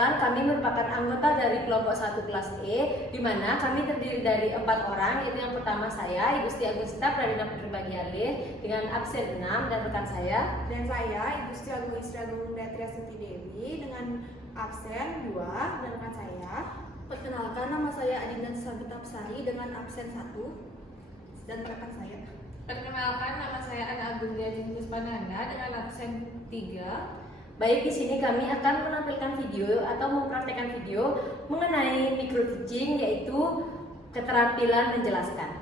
Perkenalkan, kami merupakan anggota dari kelompok 1 kelas E, di mana kami terdiri dari 4 orang, yaitu yang pertama saya, Ibu Siti Agustina Pradina Putri Bagiale, dengan absen 6, dan rekan saya. Dan saya, Ibu Siti Agung Istragung Datria Suti Dewi, dengan absen 2, dan rekan saya. Perkenalkan, nama saya Adinda Sabitapsari dengan absen 1, dan rekan saya. Perkenalkan, nama saya Ana Agung Diajeng Puspananda dengan absen 3. Baik, di sini kami akan menampilkan video atau mempraktekkan video mengenai micro teaching, yaitu keterampilan menjelaskan.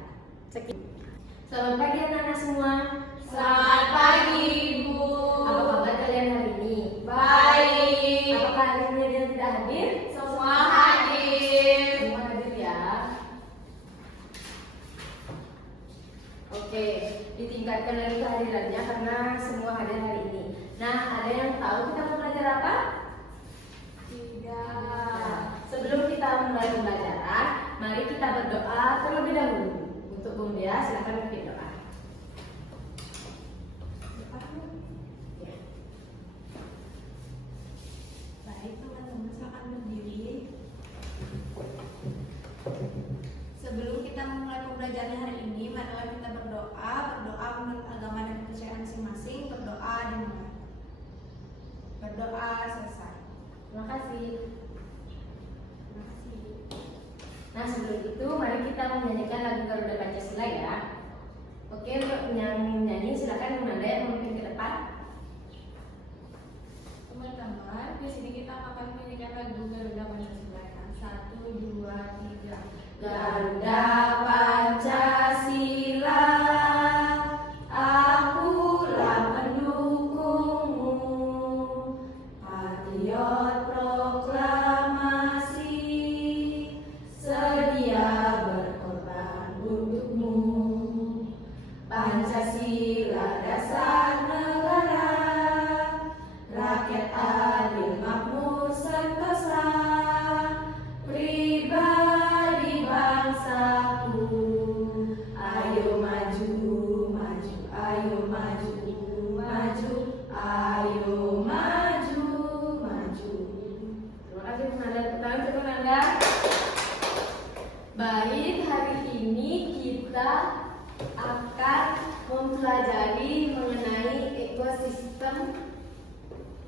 Selamat pagi anak-anak semua. Selamat pagi, Ibu. Apa kabar kalian hari ini? Baik. Apakah hari ini ada yang tidak hadir? Semua hadir. Semua hadir ya. Oke, ditingkatkan lagi kehadirannya karena semua hadir hari ini. Nah, ada yang tahu kita mau belajar apa? Tidak. Nah, sebelum kita mulai pembelajaran, mari kita berdoa terlebih dahulu. Untuk Bung Dia, silakan memimpin doa. Ya. Baik teman-teman, silakan berdiri. Sebelum kita memulai pembelajaran hari ini, marilah kita berdoa menurut agama dan kepercayaan masing-masing, berdoa dimulai. Berdoa selesai. Terima kasih. Terima kasih. Nah, sebelum itu mari kita menyanyikan lagu Garuda Pancasila ya. Oke, untuk nyanyi silakan yang yang memimpin ke depan. Teman-teman, di sini kita akan menyanyikan lagu Garuda Pancasila. 1, 2, 3. Garuda Pancasila, akulah pendukungmu, patriot proklamasi, sedia berkorban untukmu. Pancasila dasar negara, rakyat adil makmur sentosa, pribadi bangsaku. Ayo maju, maju, ayo maju, maju, ayo maju, maju. Terima kasih teman-teman. Pertanyaan untuk Anda. Baik, hari ini kita akan mempelajari mengenai ekosistem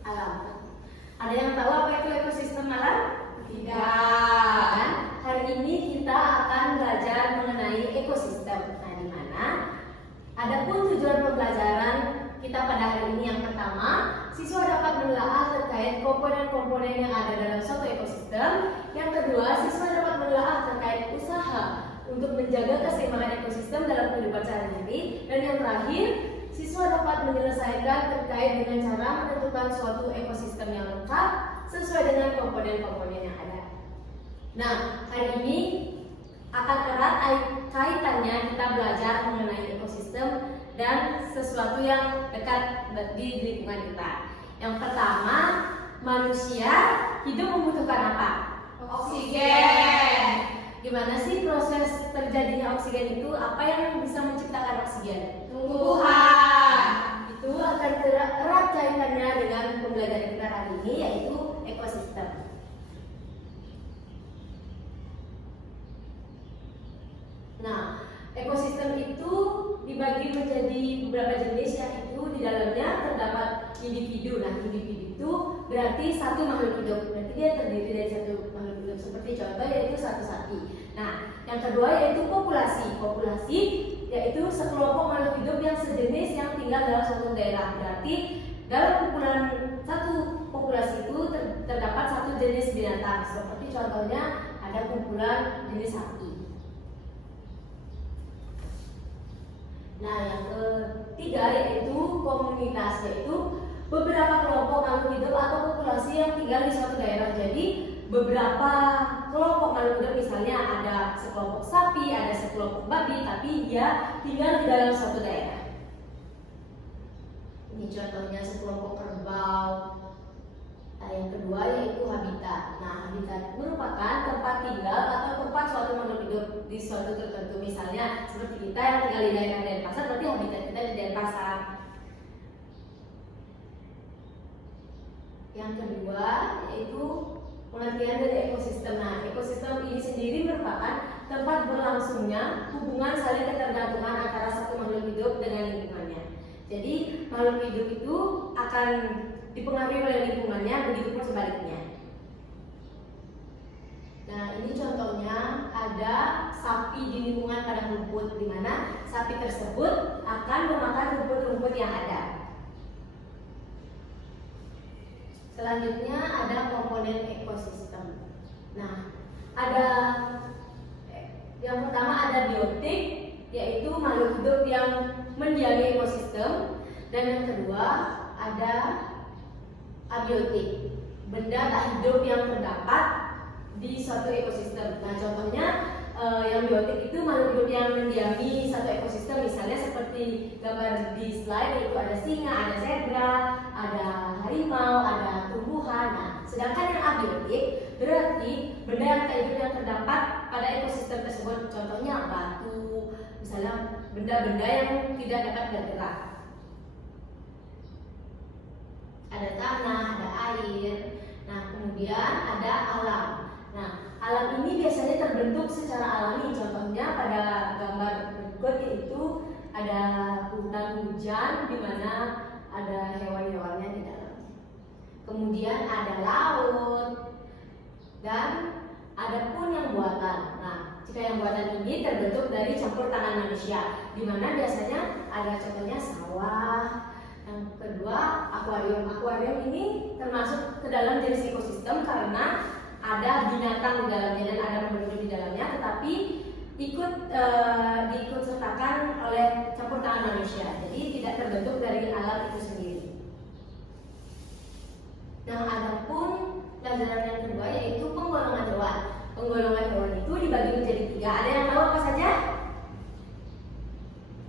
alam. Ada yang tahu apa itu ekosistem alam? Tidak. Kan? Hari ini kita akan belajar mengenai ekosistem. Nah, di mana? Adapun tujuan pembelajaran kita pada hari ini yang pertama, siswa dapat menelaah terkait komponen-komponen yang ada dalam suatu ekosistem. Yang kedua, siswa dapat menelaah terkait usaha untuk menjaga keseimbangan ekosistem dalam kehidupan sehari-hari. Dan yang terakhir, siswa dapat menyelesaikan terkait dengan cara menentukan suatu ekosistem yang lengkap sesuai dengan komponen-komponen yang ada. Nah, hari ini akan erat kaitannya kita belajar mengenai ekosistem dan sesuatu yang dekat di lingkungan kita. Yang pertama, manusia hidup membutuhkan apa? Oksigen. Gimana sih proses terjadinya oksigen itu? Apa yang bisa menciptakan oksigen? Tumbuhan. Itu akan erat kaitannya dengan pembelajaran kita hari ini, yaitu ekosistem. Nah, ekosistem itu dibagi menjadi beberapa jenis, yaitu di dalamnya terdapat individu. Nah, individu itu berarti satu makhluk hidup. Berarti dia terdiri dari satu makhluk hidup. Seperti contoh yaitu satu sapi. Nah, yang kedua yaitu populasi. Populasi yaitu sekelompok makhluk hidup yang sejenis yang tinggal dalam suatu daerah. Berarti dalam kumpulan satu populasi itu terdapat satu jenis binatang. Seperti contohnya ada kumpulan jenis sapi. Nah, yang ketiga yaitu komunitas, yaitu beberapa kelompok makhluk hidup atau populasi yang tinggal di suatu daerah. Jadi beberapa kelompok makhluk hidup, misalnya ada sekelompok sapi, ada sekelompok babi, tapi dia tinggal di dalam suatu daerah. Ini contohnya sekelompok kerbau. Nah, yang kedua yaitu habitat. Nah, habitat merupakan tempat tinggal atau tempat suatu makhluk hidup di suatu tertentu. Misalnya seperti kita yang tinggal di daerah Denpasar, berarti habitat kita di Denpasar. Yang kedua yaitu pengertian dari ekosistem. Nah, ekosistem ini sendiri merupakan tempat berlangsungnya hubungan saling ketergantungan antara satu makhluk hidup dengan lingkungannya. Jadi, makhluk hidup itu akan dipengaruhi oleh lingkungannya, begitu pun sebaliknya. Nah, ini contohnya ada sapi di lingkungan padang rumput, di mana sapi tersebut akan memakan rumput-rumput yang ada. Selanjutnya ada komponen ekosistem. Nah, ada yang pertama ada biotik, yaitu makhluk hidup yang mendiami ekosistem, dan yang kedua ada abiotik, benda tak hidup yang terdapat di suatu ekosistem. Nah, contohnya yang biotik itu makhluk hidup yang mendiami satu ekosistem, misalnya seperti gambar di slide, yaitu ada singa, ada zebra, ada harimau, ada tumbuhan. Nah, sedangkan yang abiotik berarti benda yang tak hidup yang terdapat pada ekosistem tersebut, contohnya batu, misalnya benda-benda yang tidak dapat bergerak. Ada tanah, ada air. Nah, kemudian ada alam. Nah, alam ini biasanya terbentuk secara alami. Contohnya pada gambar berikut, yaitu ada hutan hujan di mana ada hewan-hewannya di dalamnya. Kemudian ada laut dan ada pun yang buatan. Nah, jika yang buatan ini terbentuk dari campur tangan manusia, di mana biasanya ada contohnya sawah. Yang kedua, akuarium. Akuarium ini termasuk ke dalam jenis ekosistem karena ada binatang di dalamnya dan ada makhluk di dalamnya, tetapi diikut sertakan oleh campur tangan manusia. Jadi tidak terbentuk dari alam itu sendiri. Nah, ada pun pelajaran yang kedua, yaitu penggolongan hewan. Penggolongan hewan itu dibagi menjadi 3. Ada yang tahu apa saja?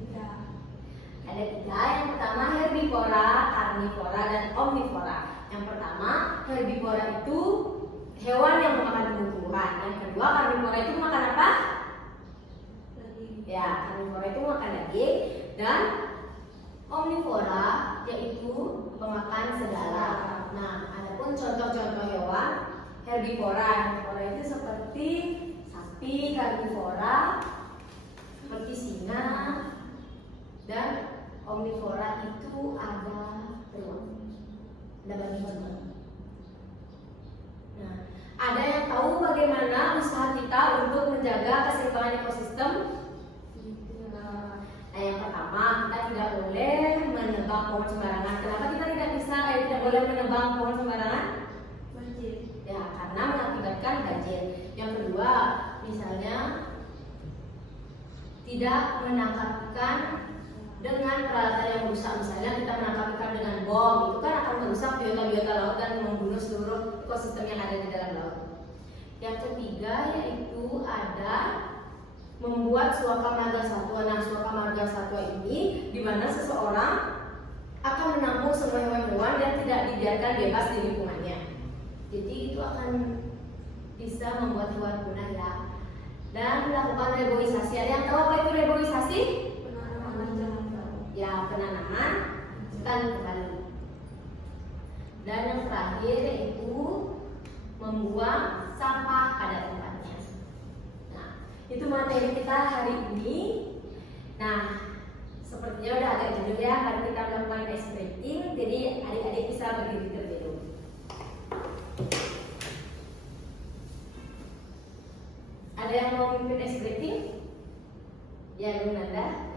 3. Ada 3. Yang pertama herbivora, karnivora, dan omnivora. Yang pertama herbivora itu hewan yang memakan tumbuh-tumbuhan. Yang kedua karnivora itu makan apa? Daging. Ya, karnivora itu makan daging. Dan omnivora yaitu pemakan segala. Nah, adapun contoh-contoh hewan herbivora. Herbivora itu seperti sapi, karnivora seperti singa, dan omnivora itu ada beruang. Ada babi-babi. Nah, ada yang tahu bagaimana usaha kita untuk menjaga keseimbangan ekosistem? Nah, yang pertama, kita tidak boleh menebang pohon sembarangan. Kenapa kita tidak boleh menebang pohon sembarangan? Banjir. Ya, karena mengakibatkan banjir. Yang kedua, misalnya tidak menangkap ikan dengan peralatan yang rusak. Misalnya kita menangkap ikan dengan bom, itu kan akan merusak biota-biota laut dan membunuh seluruh ekosistem yang ada di dalam laut. Yang ketiga yaitu ada membuat suaka marga satwa. Nah, suaka marga satwa ini di mana seseorang akan menampung semua hewan-hewan dan tidak dibiarkan bebas di lingkungannya. Jadi itu akan bisa membuat hewan punah ya. Dan melakukan reboisasi. Ada yang tahu apa itu reboisasi? Penanaman jalan baru. Ya, penanaman hutan kembali. Dan yang terakhir yaitu membuang sampah pada tempatnya. Nah, itu materi kita hari ini. Nah, sepertinya udah agak jenuh ya karena kita melakukan ice breaking. Jadi adik-adik bisa berdiri terlebih dahulu. Ada yang mau mimpin ice breaking? Ya, Lu Nanda.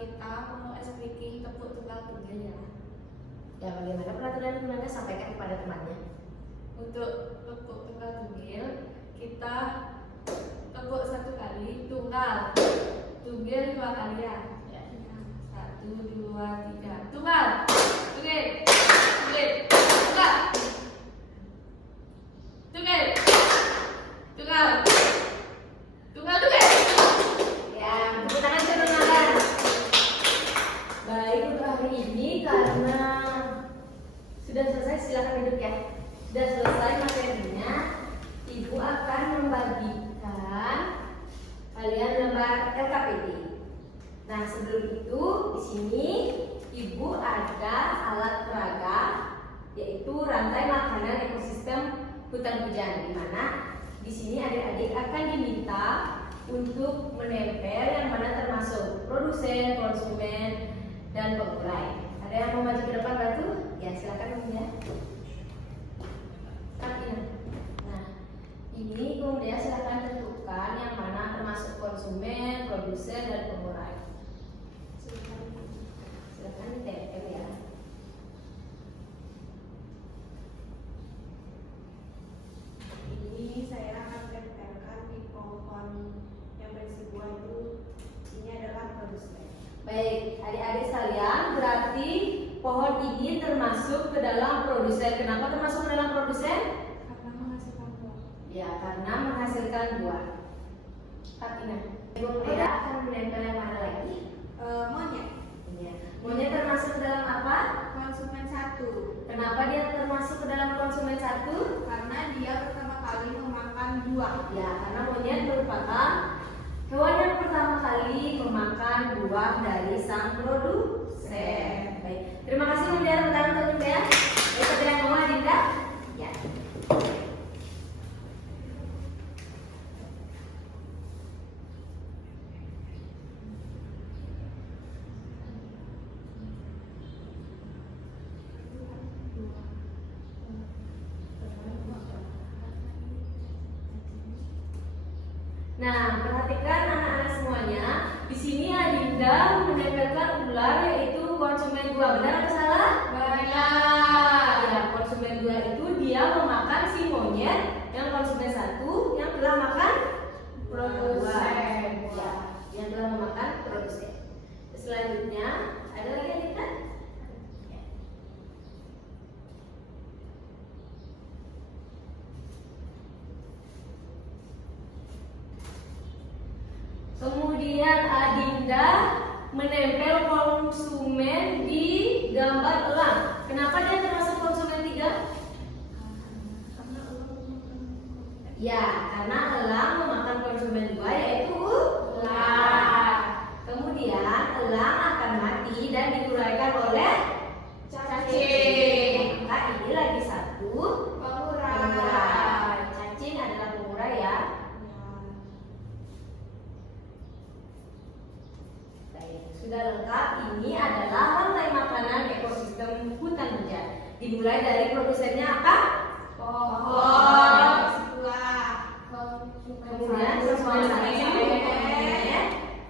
Kita mau ice breaking tepuk tunggal tunggal ya. Ya, bagaimana peraturan Nanda sampaikan kepada temannya? Untuk tepuk tunggal tunggal kita tepuk 1 kali, tunggal 2 kali ya. 1, 2, 3, tunggal. Oke, oke, tunggal. Tunggal. Tunggal. Tunggal, tunggal. Ya, tepuk tangan teman-teman. Baik, untuk hari ini karena sudah selesai, silakan duduk ya. Sudah selesai materinya, Ibu akan membagikan kalian lembar LKPD. Nah, sebelum itu sini Ibu ada alat peraga, yaitu rantai makanan ekosistem hutan hujan, di mana di sini adik-adik akan diminta untuk menempel yang mana termasuk produsen, konsumen, dan pengurai. Ada yang mau maju ke depan bantu? Ya silakan ya. Nah, ini kemudian silakan tentukan yang mana termasuk konsumen, produsen, dan pengurai. Silakan ditempel ya. Ini saya akan tempelkan di pohon yang berisi buah itu. Ini adalah produsen. Baik, adik-adik sekalian, berarti pohon ini termasuk ke dalam produsen. Kenapa termasuk ke dalam produsen? Karena menghasilkan buah. Ya, karena menghasilkan buah. Fatina, Ibu Mulia akan menempel yang mana lagi? Monyet. Ya. Monyet termasuk ke dalam apa? Konsumen 1. Kenapa dia termasuk ke dalam konsumen 1? Karena dia pertama kali memakan buah. Ya, karena monyet merupakan hewan yang pertama kali memakan buah dari sang produsen. Baik, terima kasih Bunda. Bentar untuk Bunda. Baik, ada yang mau Adinda? Ya. Nah, perhatikan anak-anak semuanya. Di sini Adinda menempelkan ular, yaitu konsumen 2. Benar atau salah? Benar. Ya, konsumen 2 itu dia memakan si monyet yang konsumen 1 yang telah makan produsen. Ya, yang telah memakan produsen. Selanjutnya ada lagi Adinda? Kemudian Adinda menempel konsumen di gambar elang. Kenapa dia termasuk konsumen 3? Ya, karena elang memakan konsumen 2, yaitu ular. Kemudian elang akan mati dan diuraikan oleh cacing. Maka ini lagi satu pengurai. Cacing adalah pengurai ya. Sudah lengkap, ini adalah rantai makanan ekosistem hutan hujan. Dimulai dari produsennya apa? Pohon. Kemudian konsumen 1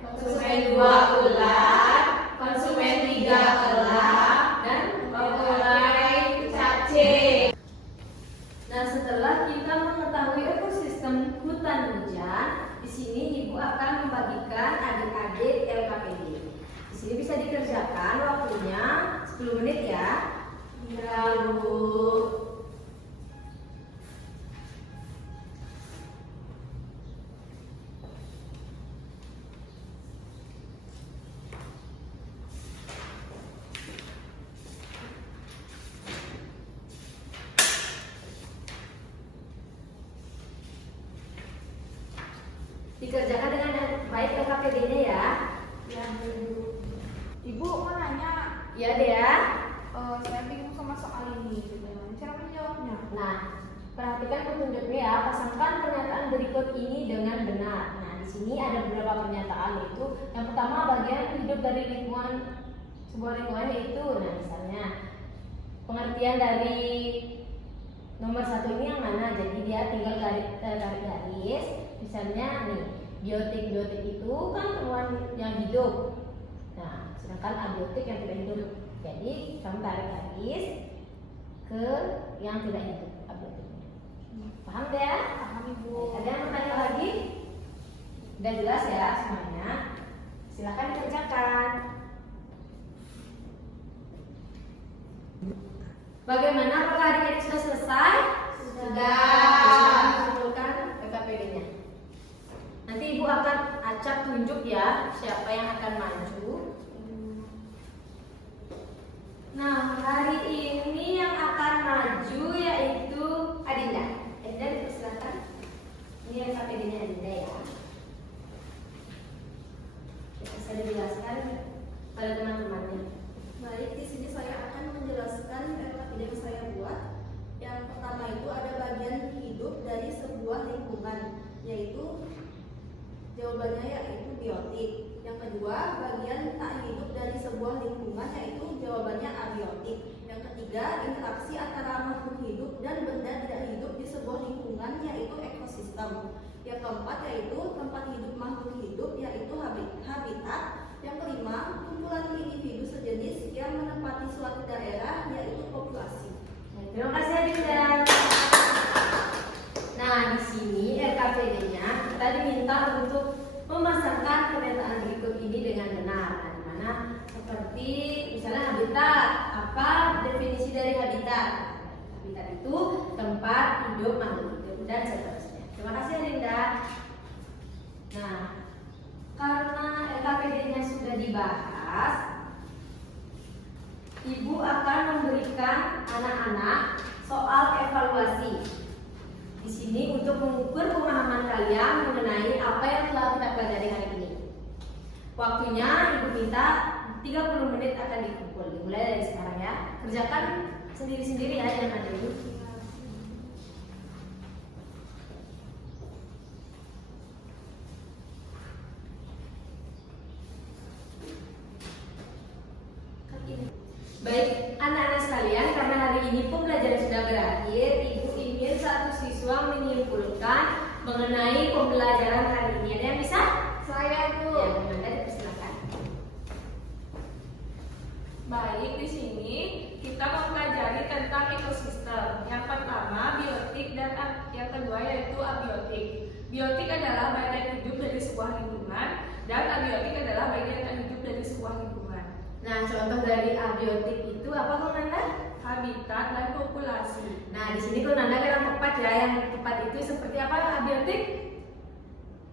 konsumen 2 ular, konsumen 3 elang, dan pengurai cacing. Nah, setelah kita mengetahui ekosistem hutan hujan, di sini Ibu akan membagikan adik-adik LKPD. Di sini bisa dikerjakan waktunya 10 menit ya. Ya, Bu. Dikerjakan dengan baik LKPD-nya ya. Ya, Bu. Ibu mau nanya. Ya, Dea. Saya bingung sama soal ini. Bagaimana cara menjawabnya? Nah, perhatikan petunjuknya ya. Pasangkan pernyataan berikut ini dengan benar. Nah, di sini ada beberapa pernyataan, yaitu yang pertama, bagian hidup dari lingkungan sebuah lingkungan yaitu, nah misalnya pengertian dari nomor 1 ini yang mana? Jadi dia tinggal garis. Misalnya nih, biotik itu kan hewan yang hidup. Nah, sedangkan abiotik yang tidak hidup. Jadi kamu tarik garis ke yang tidak hidup, abiotiknya. Paham deh? Paham, Ibu. Ada yang bertanya lagi? Udah jelas ya semuanya? Silakan dikerjakan. Bagaimana? Apakah adik-adik sudah selesai? Sudah. Silakan kumpulkan PKPD-nya. Nanti Ibu akan acak tunjuk ya siapa yang akan maju. Nah, hari ini yang akan maju yaitu Adinda. Adinda dipersilakan. Ini PKPD-nya Adinda ya. Bisa dijelaskan pada teman-teman. Jawabannya yaitu biotik. Yang kedua, bagian tak hidup dari sebuah lingkungan, yaitu jawabannya abiotik. Yang ketiga, interaksi antara makhluk hidup dan benda tidak hidup di sebuah lingkungan, yaitu ekosistem. Yang keempat yaitu tempat hidup makhluk hidup, yaitu habitat. Yang kelima, kumpulan individu sejenis yang menempati suatu daerah, yaitu populasi. Terima kasih Adinda. Nah, di sini RKPD-nya kita diminta untuk memasangkan pernyataan berikut ini dengan benar. Nah, di mana seperti misalnya habitat, apa definisi dari habitat? Habitat itu tempat hidup makhluk hidup dan seterusnya. Terima kasih Adinda. Nah, karena RKPD-nya sudah dibahas, Ibu akan memberikan anak-anak soal evaluasi. Di sini untuk mengukur pemahaman kalian mengenai apa yang telah kita pelajari hari ini. Waktunya Ibu minta 30 menit akan dikumpul. Dimulai dari sekarang ya. Kerjakan sendiri-sendiri ya, jangan ada Ibu. Baik, anak-anak sekalian, karena hari ini pembelajaran sudah berakhir, Ibu ingin satu siswa menyimpulkan mengenai pembelajaran hari ini. Ada yang bisa? Saya Bu. Ya, Bunda dipersilakan. Baik, di sini kita mempelajari tentang ekosistem. Yang pertama biotik dan yang kedua yaitu abiotik. Biotik adalah bagian hidup dari sebuah lingkungan dan abiotik adalah bagian tak hidup dari sebuah lingkungan. Nah, contoh dari abiotik itu apa Kunanda? Habitat dan populasi. Nah, di sini Kunanda yang tepat ya. Yang tepat itu seperti apa abiotik?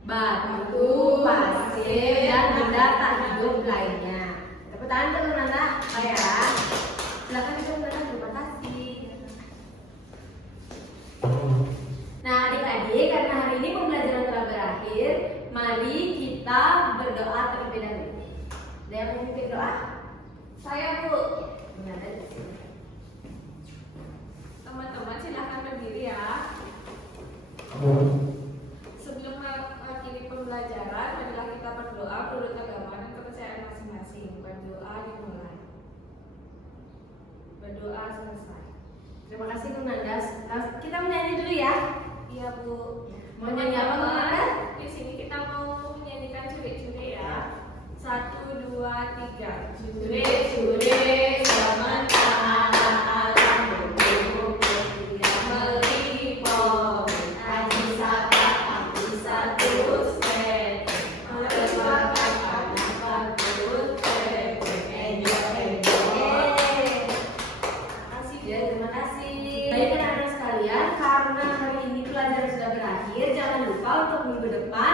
Batu, pasir, dan benda tak hidup lainnya. Tepuk tangan untuk Kunanda. Oh ya. Silakan itu Kunanda, terima kasih. Nah, adik-adik, karena hari ini pembelajaran telah berakhir, mari kita berdoa terlebih dahulu. Ada yang memimpin doa? Saya Bu. Teman-teman silahkan berdiri ya. Sebelum mengakhiri pembelajaran, marilah kita berdoa menurut agama dan kepercayaan masing-masing. Berdoa dimulai. Berdoa selesai. Terima kasih Kunanda. Kita menyanyi dulu ya. Iya Bu. Mau nyanyi apa Kunanda? Di sini kita mau menyanyikan curi-curi ya. 1, 2, 3. Curi-curi sementara alam bumi tidak meliput. Haji sahabat aku satu step. Memperjuangkan anak bagus step. Enjoy. Makasih ya, terima kasih. Baik anak-anak sekalian, karena hari ini pelajaran sudah berakhir, jangan lupa untuk minggu depan